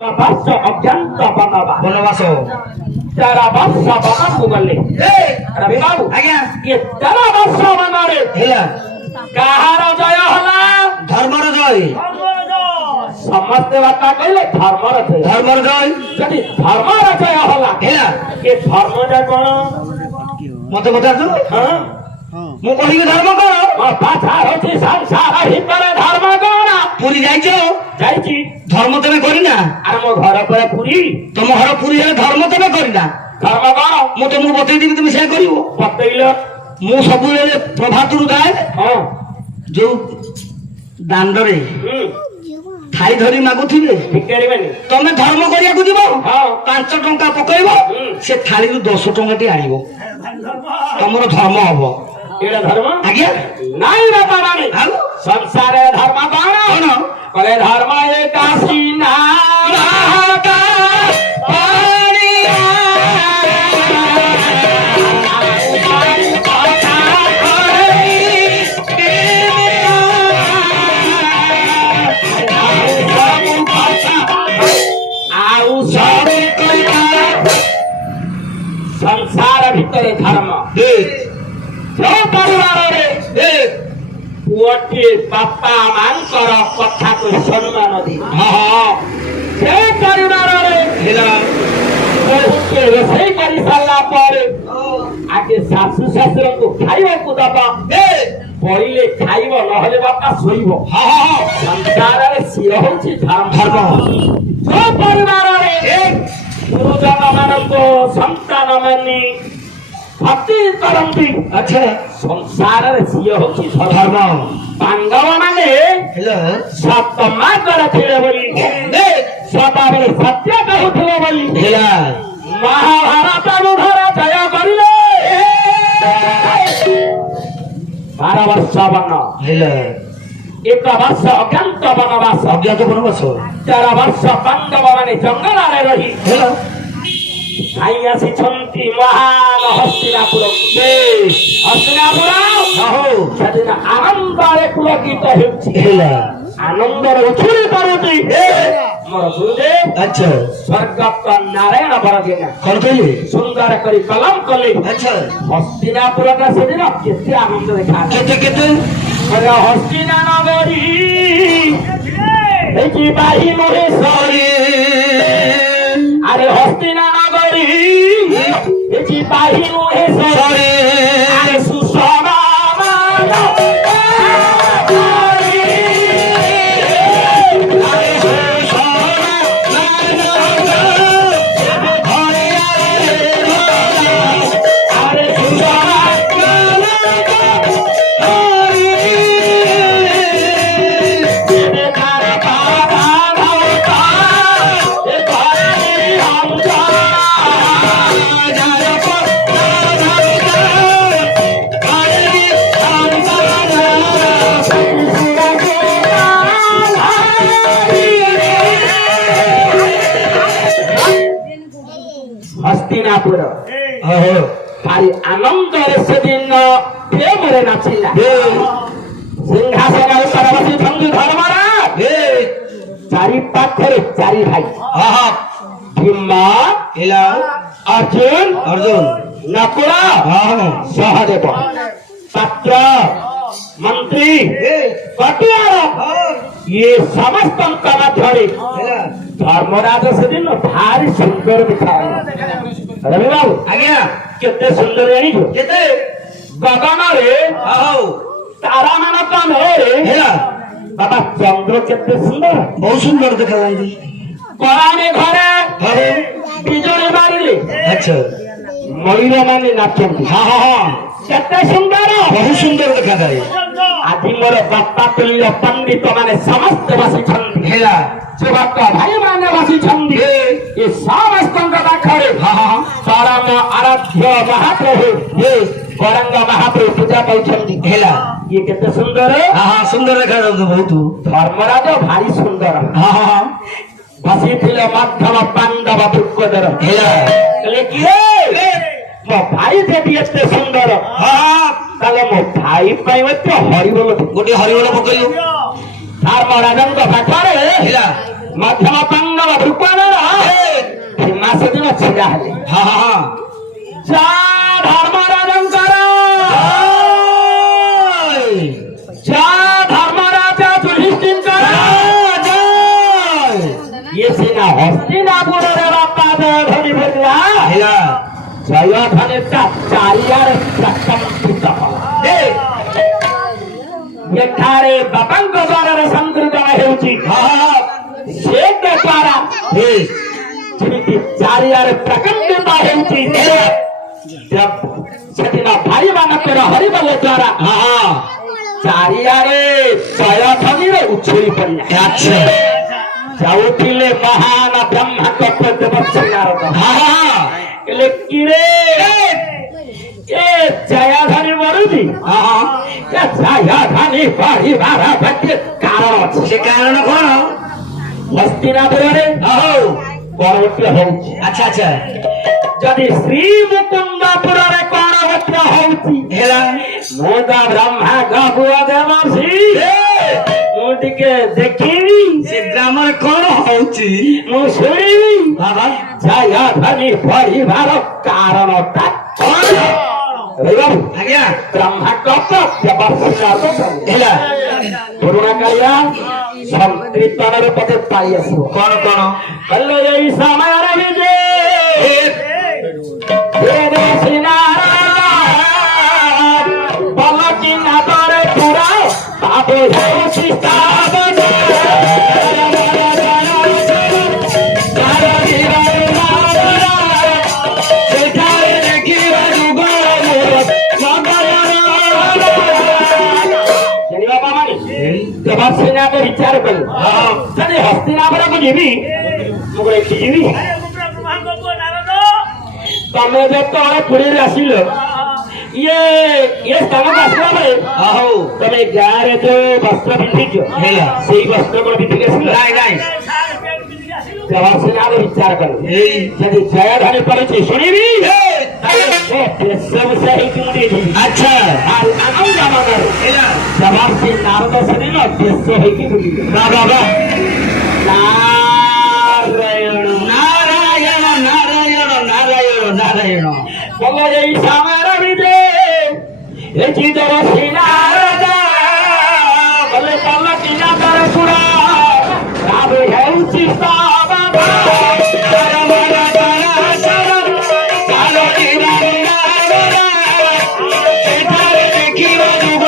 बस अज्ञात बनवा बनवास तेरा बस बना गले रवि बाबू आज्ञा ये तेरा बस बना रे हेला कहार जय होला धर्मर जय समस्त बात कहले धर्मर जय धर्मर जय जदि धर्मर जय होला हेला ये धर्म जय कोन मते बताजो हां मु कहि धर्म कोन पाछा होछि संसार हितरे धर्म कोन पुरी जाइछो जाइछि धर्म तमे करी ना आर मो घर पर पुरी तुम घर पुरी हेले धर्म तमे करी ना धर्म कोन मु तुमको बतई देबी तुम से करिवो बतैलो मु सब बेले प्रभातरु गाए हां जो दांडरे थाई धरी मागुथिबे भिखारी माने तमे धर्म करिया को दिबो हां 5 टंका पकइबो से थाली रु 10 टंका टी आनिबो तमरो धर्म हबो एड़ा धर्म आज्ञा नाही रे बाबानी हालो संसारे धर्म कोन कले धर्म एक सीना का पानिया आउ सब संसार भितरे धर्म जो परिवार रे पुअटी बापा मानकर कथा को सम्मान दी से परिवार रे हेला बहुते रोषेई करी सारा पर आगे सासु ससुर को खाइबा को दबा पहिले खाइब नहले बापा सोइब संसार रे सिर होछि धर्म जो परिवार रे गुरुजन मानको संतान मानी भक्ति करंती अच्छा संसार रे सिर होछि धर्म पांडव माने हेला सत मार्ग थिले बोली सदाबेले सत्य कहूथिले बोली हेला महाभारत अनुधर जय करिले 12 वर्ष वन हेला 1 वर्ष अज्ञात वनवास अज्ञात बनवास 13 वर्ष पांडव माने जंगल रे रही हेला आई आसी महान हस्तिनापुर आहो सेदिन आनंदरे पुलकित हेउछि हेला आनंदरे उछुली पारुछि मोर गुरुदेव अच्छा स्वर्गत नारायण बरगेना कौन कहिए सुंदर करी कलम कले अच्छा हस्तिनापुर का सेदिन केते आनंद देखा केते केते अरे हस्तिना नगरी एकी बाही मोहे सरी अरे हस्तिना नगरी एकी बाही मोहे सरी अरे सुषमा हस्तिनापुर आहो भारी आनंद सेदिन प्रेमरे नाचिला सिंहासन ऊपर बसी बंधु धर्मराज चारि पाखरे चारि भाई आहा भीम हेला अर्जुन अर्जुन नकुल आहा सहदेव पात्र मंत्री कटियार ये समस्त मध्य हेला धर्मराज सेदिन भारी सुंदर दिखा रवि बाबू आज्ञा केते सुंदर जानी केते गगन रे आहो तारा मान कम रे हेला बाबा चंद्र केते सुंदर बहुत सुंदर देखा जाई कलाने घरे अरे बिजली मारिले अच्छा मयूर माने नाचंती हाँ हाँ हाँ केते सुंदर बहुत सुंदर देखा जाए आदि मोर बापा तुल्य पंडित माने समस्त बसी छंदी हेला जुवक भाई माने बसी छंदी ये समस्त पाखरे परम आराध्य महाप्रभु गौरंग महाप्रभु पूजा पाउछंदी हेला ये केते सुंदर हाँ हाँ सुंदर देखा जाऊ बहुत धर्मराज भारी सुंदर हाँ हाँ बसी थिले मध्यम पांडव पुष्कदर हेला कहले कि रे मो भाई जे एते सुंदर हाँ ताले मो भाई पाई मते हरिबोल गोटे हरिबोल पकइयो धर्मराजंक पाखरे हेला मध्यम पांडव पुष्कदर ଛିଡ଼ା ହେଲେ ହଁ ହଁ ଯା ଧର୍ମରାଜଙ୍କର ଯା ଧର୍ମରାଜା ଯୁଧିଷ୍ଠିରଙ୍କର ଇଏ ସିନା ହସ୍ତିନାପୁରରେ ବାପା ଧରି ଭରିଲା ହେଲା ଜୟଧନିଟା ଚାରିଆଡ଼େ ପ୍ରକମ୍ପିତ ହେଲା। ଏଠାରେ ବାପାଙ୍କ ଦ୍ୱାରରେ ସଂକୀର୍ତ୍ତନ ହେଉଛି ସେ ଦ୍ୱାରା ଯେମିତି ଚାରିଆଡ଼େ ପ୍ରକମ୍ପିତ ହେଉଛି ସେଦିନ ଭାଇମାନଙ୍କର ହରିବଲ ଦ୍ୱାରା ଚାରିଆଡ଼େ ଜୟଧନିର ଉଛୁଳି ପଡ଼ିଲା। ଆଚ୍ଛା ଯାଉଥିଲେ ମହାନ ବ୍ରହ୍ମାଙ୍କ ଦେବର୍ଷି ନାରଦ ହେଲେ କିରେ ଏ ଜୟଧନି ମରୁଛି ଜୟଧନି ବଢିବାର କାରଣ ଅଛି। ସେ କାରଣ କଣ? ହସ୍ତିନାପୁରରେ କଣ ଗୋଟେ ହଉଛି। ଆଚ୍ଛା ଆଚ୍ଛା ଯଦି ଶ୍ରୀ ମୁକୁନ୍ଦପୁରରେ କଣ ଗୋଟେ ହଉଛି ହେଲା ମୁଁ ତ ବ୍ରହ୍ମା ପୁଅ ଦେବର୍ଷି ମୁଁ ଟିକେ ଦେଖିବି ସେ ଗ୍ରାମରେ କଣ ହଉଛି ମୁଁ ଶୁଣିବି ବାବା ଜୟଧନି ବଢିବାର କାରଣଟା କଣ? ଆଜ୍ଞା ବ୍ରହ୍ମାଙ୍କ ଦେବର୍ଷି ହେଲା ପୁରୁଣା କାଳିଆ ସଂକୀର୍ତ୍ତନରେ ପଦେ ପାଇ ଆସିବ। କଣ କଣ କହିଲେ ଏଇ ସମୟରେ ବିଜେ ବଲକି ନାଦରେ ପୁରା ପାପ ହେଉଛି ସ୍ଥାବନ ସେଠାରେ ଦେଖିବା ଯୁଗ ଜାଣିବା ପାବାନି ଦେବର୍ଷିନାଥ ବିଚାର କଲେ ଯଦି ହସ୍ତିନାପୁରକୁ ଯିବି ମୁଁ ଏଠି ଯିବି। ତମେ ଯେତେବେଳେ ପୁରୀରେ ଆସିଲ ଇଏ ସ୍ଥାନକୁ ଆସିଲା ବେଳେ ହଉ ତମେ ଗାଁରେ ଯୋଉ ବସ୍ତ୍ର ପିନ୍ଧିଛ ହେଲା ସେଇ ବସ୍ତ୍ର କଣ ପିନ୍ଧିକି ଆସିଲ? ନାଇଁ ନାଇଁ ଦେବର୍ଷିନାଥ ବିଚାର କଲେ ଏଇ ଯଦି ଜୟଧନି ପଡୁଛି ଶୁଣିବି ବେଶଭୂଷା ହେଇକି ମୁଁ ଟିକେ ଯିବି। ଆଚ୍ଛା ଆନନ୍ଦ ମନରେ ହେଲା ଦେବର୍ଷି ନାରଦ ସେଦିନ ବେଶ ହେଇକି ବୁଲିବେ। ବାବା ନାରାୟଣ ନାରାୟଣ ନାରାୟଣ ନାରାୟଣ ନାରାୟଣ ବୋଲ ଏଇ ସମୟରେ ବିଜେ ଏ ଦେବର୍ଷି ନାରଦ ବୋଲେ ପଲ୍ଲକି ନାଦରେ ପୁରା ରାବ ହେଉଛି ସେଠାରେ ଦେଖିବା ଯୁଗ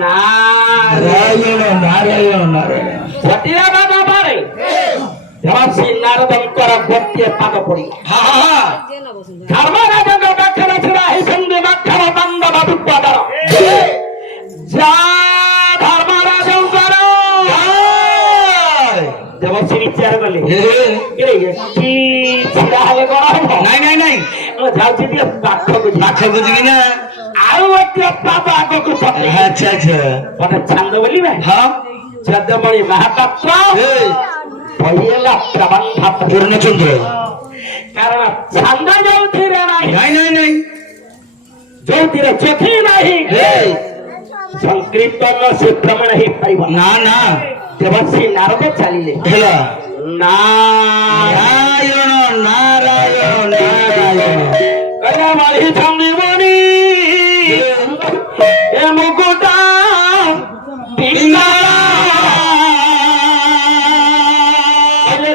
ନାରାୟଣ ନାରାୟଣ ଦେବର୍ଷି ନାରଦଙ୍କର ଗୋଟିଏ ପାଦ ପଡ଼ିଲା। ଧର୍ମରାଜଙ୍କ ପାଖରେ ଛିଡ଼ା ହେଇଛନ୍ତି ମାଖନ ଦଣ୍ଡ ବାବୁପଦର ଯା ଧର୍ମରାଜଙ୍କର ଦେବର୍ଷି ବିଚାର କଲେ ଏଠି ଛିଡ଼ା ହେଲେ କଣ ହବ? ନାଇଁ ନାଇଁ ନାଇଁ ମୁଁ ଯାଉଛି ଟିକେ ପାଖକୁ ପାଖକୁ ଯିବି ନା ଆଉ ଗୋଟିଏ ପାଦ ଆଗକୁ ପକେଇ ଆଚ୍ଛା ଆଚ୍ଛା ଗୋଟେ ଛାନ୍ଦ ବୋଲିବେ ହଁ ଯଦମଣି ମହାପାତ୍ର ପହିଲା ପ୍ରବନ୍ଧ ପୂର୍ଣ୍ଣଚନ୍ଦ୍ର କାରଣ ଛାନ୍ଦ ଯୋଉଥିରେ ନାହିଁ ନାଇଁ ନାଇଁ ନାଇଁ ଯୋଉଥିରେ ଚୋଖି ନାହିଁ ସଂକୀର୍ତ୍ତନ ସେ ପ୍ରମାଣ ହେଇପାରିବ ନା ନା ଦେବର୍ଷି ନାରଦ ଚାଲିଲେ ହେଲା ନାରାୟଣ ନାରାୟଣ ନାରାୟଣ କହିଲା ବଢିଛନ୍ତି ବଣି ଏ ମୁକୁଟା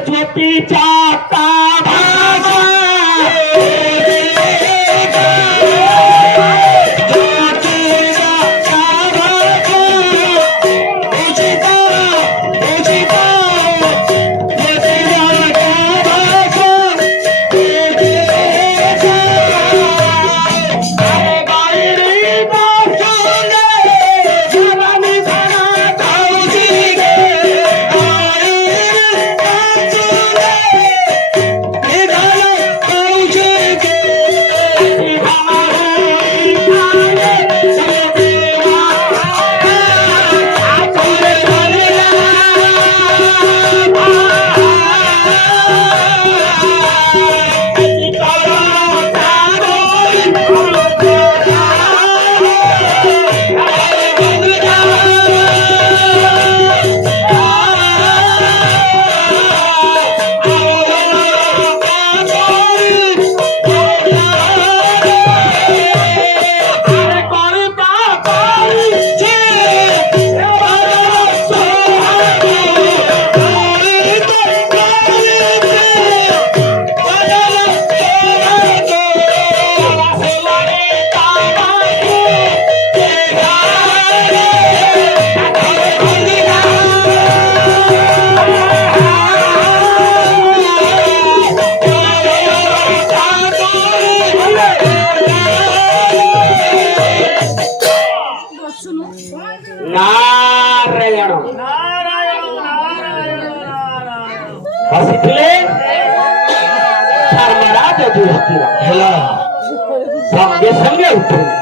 জ্যোতি চাতা ভাষা ସ୍ଥିର ହେଲା ସଙ୍ଗେ ସଙ୍ଗେ ଉଠିଲେ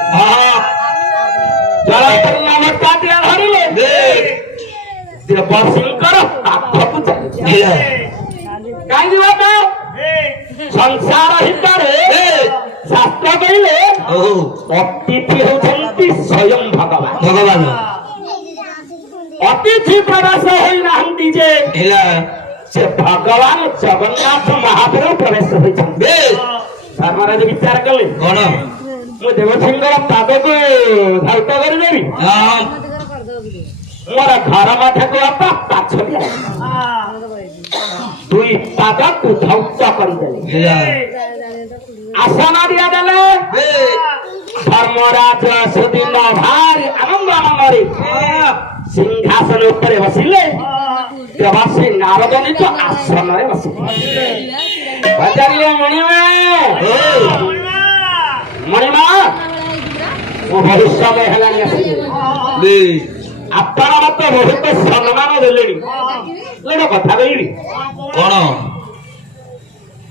ଜଳଧର ନାମଟା ଦିଆ ଧରିଲେ ଦେବସିଂଙ୍କର ପାଖକୁ ଚାଲିଲେ ହେଲା କାହିଁକି ବାବା ସଂସାର ଭିତରେ ଶାସ୍ତ୍ର କହିଲେ ଅତିଥି ହେଉଛନ୍ତି ସ୍ୱୟଂ ଭଗବାନ ଭଗବାନ ଅତିଥି ପ୍ରବେଶ ହୋଇନାହାନ୍ତି ଯେ ହେଲା ସେ ଭଗବାନ ଜଗନ୍ନାଥ ମହାପ୍ରଭୁ ପ୍ରବେଶ ହୋଇଛନ୍ତି ଧର୍ମରାଜ ବିଚାର କଲେ କଣ ମୁଁ ଦେବସିଂହର ପାଦକୁ ଧାଉତ କରିଦେବି ମୋର ଘର ମଧ୍ୟକୁ ବାପା ପାଛ ଦିଆ ଦୁଇ ପାଦକୁ ଧୌତ କରିଦେଲେ ହେଲା ଆସନ ଦିଆଦେଲେ ଧର୍ମରାଜ ସୁଦିନ ଭାରି ଆନନ୍ଦ ଆନନ୍ଦରେ ସିଂହାସନ ଉପରେ ବସିଲେ ଦେବଶ୍ରୀ ନାରଦ ନିଜ ଆସନରେ ବସିଲେ ପଚାରିଲେ ମଣିମା ମଣିମା ମୁଁ ବହୁତ ସମୟ ହେଲାଣି ଆସିଲି ଆପଣ ମତେ ବହୁତ ସମ୍ମାନ ଦେଲେଣି ଗୋଟେ କଥା କହିବି କଣ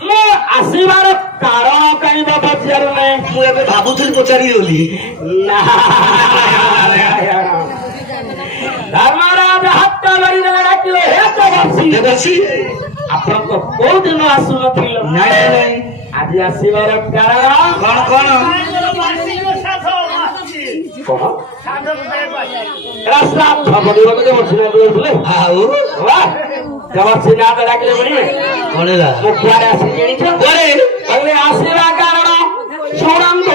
ମୁଁ ଆସିବାର କାରଣ କାହିଁ ବା ପଚାରୁନି ମୁଁ ଏବେ ଭାବୁଥିଲି ପଚାରିବି ବୋଲି ଧର୍ମରାଜ ହାତ ଧରିଦେଲେ ଡାକିଲେ ହେ ଦେବର୍ଷି ଆପଣଙ୍କ କୋଉ ଦିନ ଆସୁନଥିଲ ନାଇଁ ନାଇଁ ଆଜି ଆସିବାର କାରଣ କଣ କଣ ଶ୍ରାଦ୍ଧ ପଡ଼ିବାକୁ ଦେବର୍ଷି ଦଉଥିଲେ ଆଉ ଦେବର୍ଷି ନାଥ ଡାକିଲେ ବୁଣିବେ କଣ ହେଲା ମୁଁ କୁଆଡେ ଆସି ଜାଣିଛ କହିଲେ ଆସିବା କାରଣ ଶୁଣନ୍ତୁ